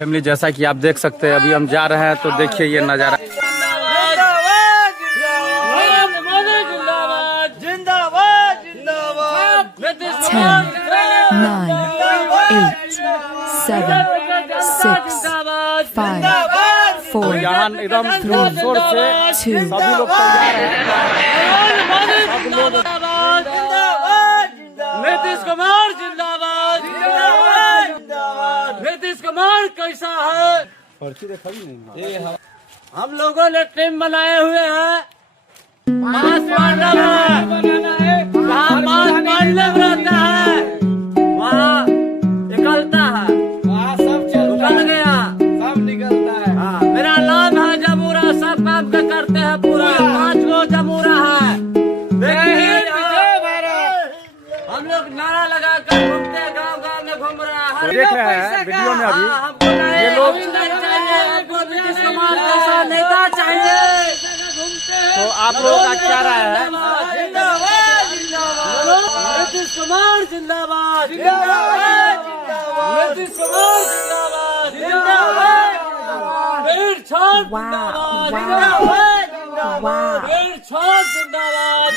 Family, जैसा कि आप देख सकते हैं अभी हम जा रहे हैं तो देखिए ये नज़ारा। 10, 9, 8, 7, 6, 5, 4, यहाँ एकदम जोर शोर से 2, सभी लोग तैयार हैं। सब लोग नीतीश कुमार जिंदाबाद। नीतीश कुमार कैसा है? हम लोगों ने टीम बनाए हुए हैं। मास पांडव है, जहाँ मास पांडव रहता है वहाँ निकलता है, वहाँ सब निकल गया, सब निकलता है। हाँ, मेरा नाम है जमूरा, सब काम के करते हैं पूरा। 5 गो जमूरा है। हम लोग नारा लगा कर घूमते हैं, गाँव में घूम रहा है। देख रहे हैं वीडियो में अभी ये लोग, हमको नीतीश कुमार जैसा नेता चाहिए। तो आप लोगों का क्या राय है? नीतीश कुमार जिंदाबाद। नीतीश कुमार जिंदाबाद। भीड़ छाड़ wow, जिंदाबाद। wow, wow. भीड़ छाड़ जिंदाबाद।